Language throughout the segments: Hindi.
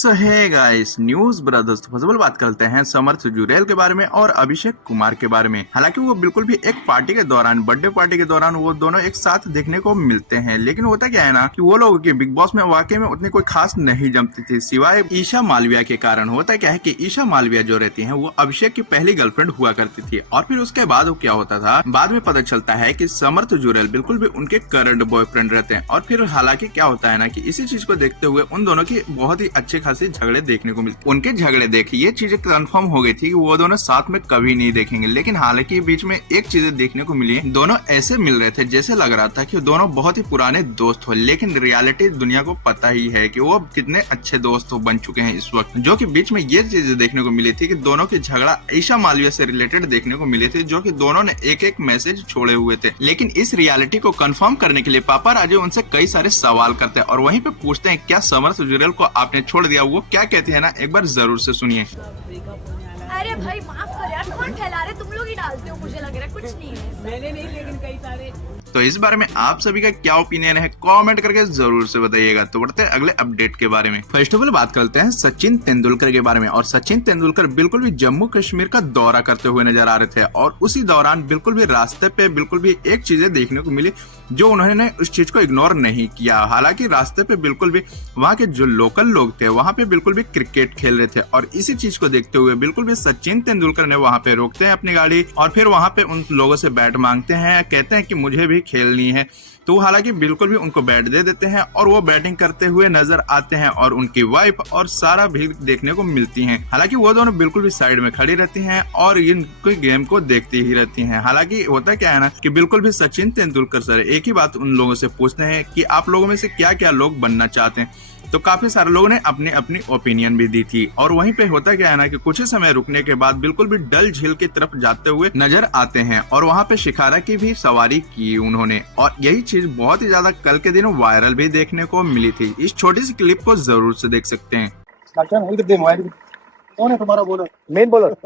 सो है गाइस, न्यूज ब्रदर्स तो फजल बात करते हैं समर्थ जुरैल के बारे में और अभिषेक कुमार के बारे में। हालांकि वो बिल्कुल भी एक पार्टी के दौरान, बर्थडे पार्टी के दौरान वो दोनों एक साथ देखने को मिलते हैं। लेकिन होता क्या है ना कि वो लोगों की बिग बॉस में वाकई में उतनी कोई खास नहीं जमती थी, सिवाय ईशा मालविया के कारण। होता क्या है कि ईशा मालविया जो रहती है वो अभिषेक की पहली गर्लफ्रेंड हुआ करती थी और फिर उसके बाद वो क्या होता था, बाद में पता चलता है कि समर्थ जुरैल बिल्कुल भी उनके करंट बॉयफ्रेंड रहते हैं। और फिर हालांकि क्या होता है ना कि इसी चीज को देखते हुए उन दोनों की बहुत ही अच्छे खासे झगड़े देखने को मिलते। उनके झगड़े देख ये चीजें कंफर्म हो गई थी कि वो दोनों साथ में कभी नहीं देखेंगे। लेकिन हालांकि बीच में एक चीजें देखने को मिली, दोनों ऐसे मिल रहे थे जैसे लग रहा था कि दोनों बहुत ही पुराने दोस्त हो। लेकिन रियलिटी दुनिया को पता ही है कि वो कितने अच्छे दोस्त बन चुके हैं इस वक्त। जो कि बीच में ये चीजें देखने को मिली थी कि दोनों की झगड़ा ईशा मालविया से रिलेटेड देखने को मिले थे, जो कि दोनों ने एक एक मैसेज छोड़े हुए थे। लेकिन इस रियलिटी को कंफर्म करने के लिए पापाराजी उनसे कई सारे सवाल करते हैं और वहीं पे पूछते हैं क्या समर्थ जुरैल को आपने छोड़ दिया। वो क्या कहती है ना, एक बार जरूर से सुनिए। अरे भाई माफ कर यार, कौन फैला रहे, तुम लोग ही डालते हो, मुझे लग रहा है कुछ नहीं है। मैंने नहीं, लेकिन कई सारे। तो इस बारे में आप सभी का क्या ओपिनियन है, कमेंट करके जरूर से बताइएगा। तो बढ़ते हैं अगले अपडेट के बारे में। फर्स्ट ऑफ ऑल बात करते हैं सचिन तेंदुलकर के बारे में। और सचिन तेंदुलकर बिल्कुल भी जम्मू कश्मीर का दौरा करते हुए नजर आ रहे थे और उसी दौरान बिल्कुल भी रास्ते पे बिल्कुल भी एक चीजें देखने को मिली जो उन्होंने उस चीज को इग्नोर नहीं किया। हालांकि रास्ते पे बिल्कुल भी वहाँ के जो लोकल लोग थे वहाँ पे बिल्कुल भी क्रिकेट खेल रहे थे और इसी चीज को देखते हुए बिल्कुल भी सचिन तेंदुलकर ने वहाँ पे रोकते हैं अपनी गाड़ी और फिर वहाँ पे उन लोगों से बैट मांगते हैं, कहते हैं कि मुझे भी खेलनी है। तो हालांकि बिल्कुल भी उनको बैट दे देते हैं और वो बैटिंग करते हुए नजर आते हैं और उनकी वाइफ और सारा भी देखने को मिलती हैं। हालांकि वो दोनों बिल्कुल भी साइड में खड़ी रहती हैं और इनकी गेम को देखती ही रहती हैं। हालांकि होता क्या है ना कि बिल्कुल भी सचिन तेंदुलकर सर एक ही बात उन लोगों से पूछते हैं कि आप लोगों में से क्या क्या लोग बनना चाहते हैं। तो काफी सारे लोगों ने अपनी अपनी ओपिनियन भी दी थी और वहीं पे होता क्या है ना कि कुछ ही समय रुकने के बाद बिल्कुल भी डल झील की तरफ जाते हुए नजर आते हैं और वहाँ पे शिकारा की भी सवारी की उन्होंने। और यही चीज बहुत ही ज्यादा कल के दिनों वायरल भी देखने को मिली थी। इस छोटी सी क्लिप को जरूर से देख सकते हैं। कौन है तुम्हारा बॉलर, मेन बॉलर?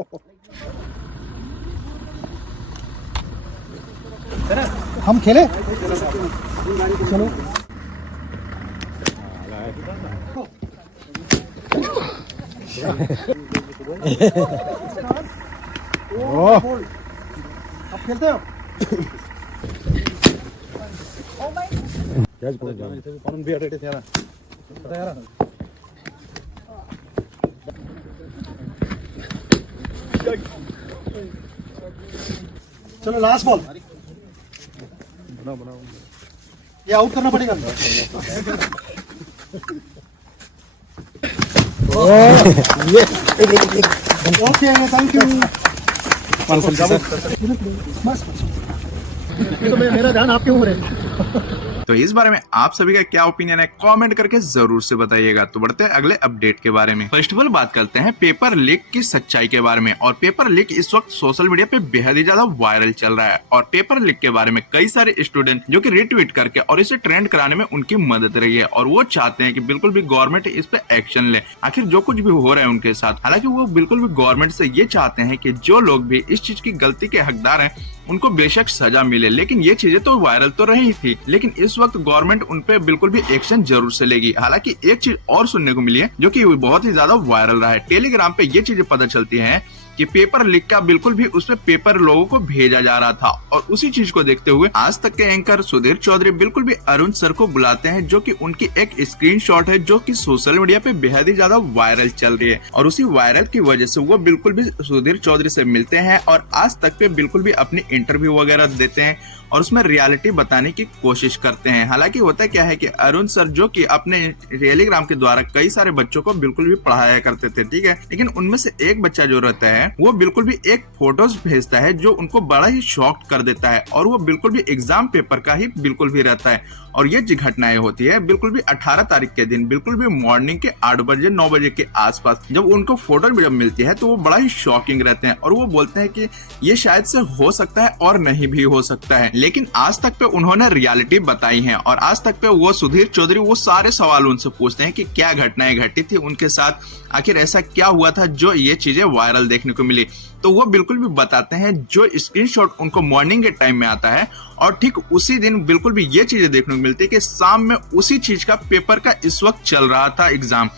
हम खेले, चलो। अब खेलते हो? चलो लास्ट बॉल, ये आउट करना पड़ेगा। Okay, thank you. बस तो मेरा ध्यान आपके ऊपर है। तो इस बारे में आप सभी का क्या ओपिनियन है, कमेंट करके जरूर से बताइएगा। तो बढ़ते हैं अगले अपडेट के बारे में। फर्स्ट ऑफ ऑल बात करते हैं पेपर लीक की सच्चाई के बारे में। और पेपर लीक इस वक्त सोशल मीडिया पे बेहद ही ज्यादा वायरल चल रहा है और पेपर लीक के बारे में कई सारे स्टूडेंट जो कि रिट्वीट करके और इसे ट्रेंड कराने में उनकी मदद रही है और वो चाहते हैं कि बिल्कुल भी गवर्नमेंट इस पे एक्शन ले। आखिर जो कुछ भी हो रहा है उनके साथ, हालांकि वो बिल्कुल भी गवर्नमेंट से ये चाहते हैं कि जो लोग भी इस चीज की गलती के हकदार हैं उनको बेशक सजा मिले। लेकिन ये चीजें तो वायरल तो रही थी, लेकिन इस वक्त गवर्नमेंट उन पे बिल्कुल भी एक्शन जरूर से लेगी। हालांकि एक चीज और सुनने को मिली है जो कि बहुत ही ज्यादा वायरल रहा है। टेलीग्राम पे ये चीजें पता चलती हैं कि पेपर लीक का बिल्कुल भी उस पे पेपर लोगों को भेजा जा रहा था और उसी चीज को देखते हुए आज तक के एंकर सुधीर चौधरी बिल्कुल भी अरुण सर को बुलाते हैं, जो कि उनकी एक स्क्रीनशॉट है जो कि सोशल मीडिया पे बेहद ही ज्यादा वायरल चल रही है। और उसी वायरल की वजह से वो बिल्कुल भी सुधीर चौधरी से मिलते हैं और आज तक पे बिल्कुल भी अपनी इंटरव्यू वगैरह देते हैं और उसमें रियलिटी बताने की कोशिश करते हैं। हालांकि होता क्या है कि अरुण सर जो कि अपने टेलीग्राम के द्वारा कई सारे बच्चों को बिल्कुल भी पढ़ाया करते थे, ठीक है, लेकिन उनमें से एक बच्चा जो रहता है वो बिल्कुल भी एक फोटोज भेजता है जो उनको बड़ा ही शॉक कर देता है और वो बिल्कुल भी एग्जाम पेपर का ही बिल्कुल भी रहता है। और ये जो घटनाएं होती है बिल्कुल भी 18 तारीख के दिन बिल्कुल भी मॉर्निंग के 8 बजे 9 बजे के आसपास जब उनको फोटो जब मिलती है तो वो बड़ा ही शॉकिंग रहते हैं और वो बोलते हैं कि ये शायद से हो सकता है और नहीं भी हो सकता है। लेकिन आज तक पे उन्होंने रियलिटी बताई है और आज तक पे वो सुधीर चौधरी वो सारे सवाल उनसे पूछते हैं कि क्या घटनाएं घटी थी उनके साथ, आखिर ऐसा क्या हुआ था जो ये चीजें वायरल देखने को मिली। तो वो बिल्कुल भी बताते हैं जो स्क्रीनशॉट उनको मॉर्निंग के टाइम में आता है और ठीक उसी दिन बिल्कुल भी ये चीजें देखने को मिलती है कि शाम में उसी चीज का पेपर का इस वक्त चल रहा था एग्जाम।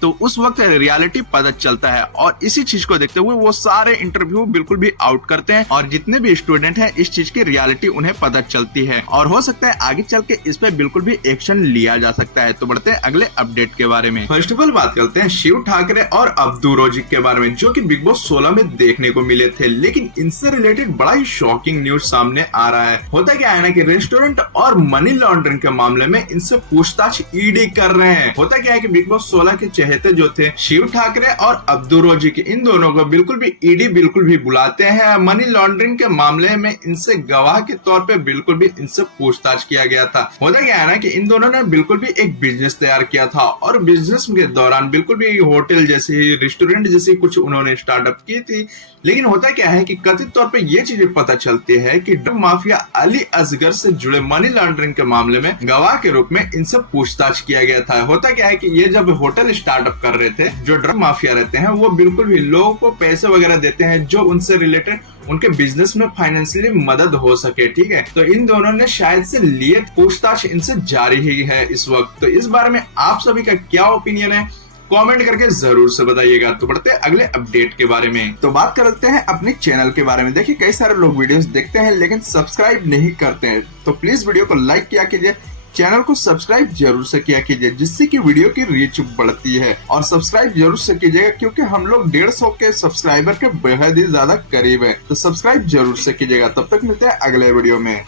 तो उस वक्त रियलिटी पता चलता है और इसी चीज को देखते हुए वो सारे इंटरव्यू बिल्कुल भी आउट करते हैं और जितने भी स्टूडेंट हैं इस चीज की रियलिटी उन्हें पता चलती है और हो सकता है आगे चल के इस पे बिल्कुल भी एक्शन लिया जा सकता है। तो बढ़ते हैं अगले अपडेट के बारे में। फर्स्ट ऑफ ऑल बात करते हैं शिव ठाकरे और अब्दू रोजिक के बारे में, जो कि बिग बॉस 16 में देखने को मिले थे, लेकिन इनसे रिलेटेड बड़ा ही शॉकिंग न्यूज सामने आ रहा है। होता क्या है ना कि रेस्टोरेंट और मनी लॉन्ड्रिंग के मामले में इनसे पूछताछ ईडी कर रहे हैं। होता क्या है कि बिग बॉस 16 के चहेते जो थे शिव ठाकरे और अब्दू रोजिक, इन दोनों को बिल्कुल भी ईडी बिल्कुल भी बुलाते हैं। मनी लॉन्ड्रिंग के मामले में इनसे गवाह के तौर पे बिल्कुल भी इनसे पूछताछ किया गया था। होता क्या है ना कि इन दोनों ने बिल्कुल भी एक बिजनेस तैयार किया था और बिजनेस के दौरान बिल्कुल भी होटल जैसी, रेस्टोरेंट जैसी कुछ उन्होंने स्टार्टअप की थी। लेकिन होता क्या है कि कथित तौर पे ये चीजें पता चलती है कि ड्रग माफिया अली असगर से जुड़े मनी लॉन्ड्रिंग के मामले में गवाह के रूप में इनसे पूछताछ किया गया था। होता क्या है कि ये जब होटल स्टार्टअप कर रहे थे, जो ड्रग माफिया रहते हैं वो बिल्कुल भी लोगों को पैसे वगैरह देते हैं जो उनसे रिलेटेड उनके बिजनेस में फाइनेंशियली मदद हो सके। ठीक है, तो इन दोनों ने शायद से लिए पूछताछ इनसे जारी ही है इस वक्त। तो इस बारे में आप सभी का क्या ओपिनियन है, कमेंट करके जरूर से बताइएगा। तो बढ़ते हैं अगले अपडेट के बारे में। तो बात करते हैं अपने चैनल के बारे में। देखिए कई सारे लोग वीडियोस देखते हैं लेकिन सब्सक्राइब नहीं करते हैं, तो प्लीज वीडियो को लाइक किया कीजिए, चैनल को सब्सक्राइब जरूर से किया कीजिए, जिससे कि वीडियो की रीच बढ़ती है। और सब्सक्राइब जरूर से कीजिएगा क्योंकि हम लोग 150 के सब्सक्राइबर के बेहद ही ज्यादा करीब है। तो सब्सक्राइब जरूर से कीजिएगा। तब तक मिलते हैं अगले वीडियो में।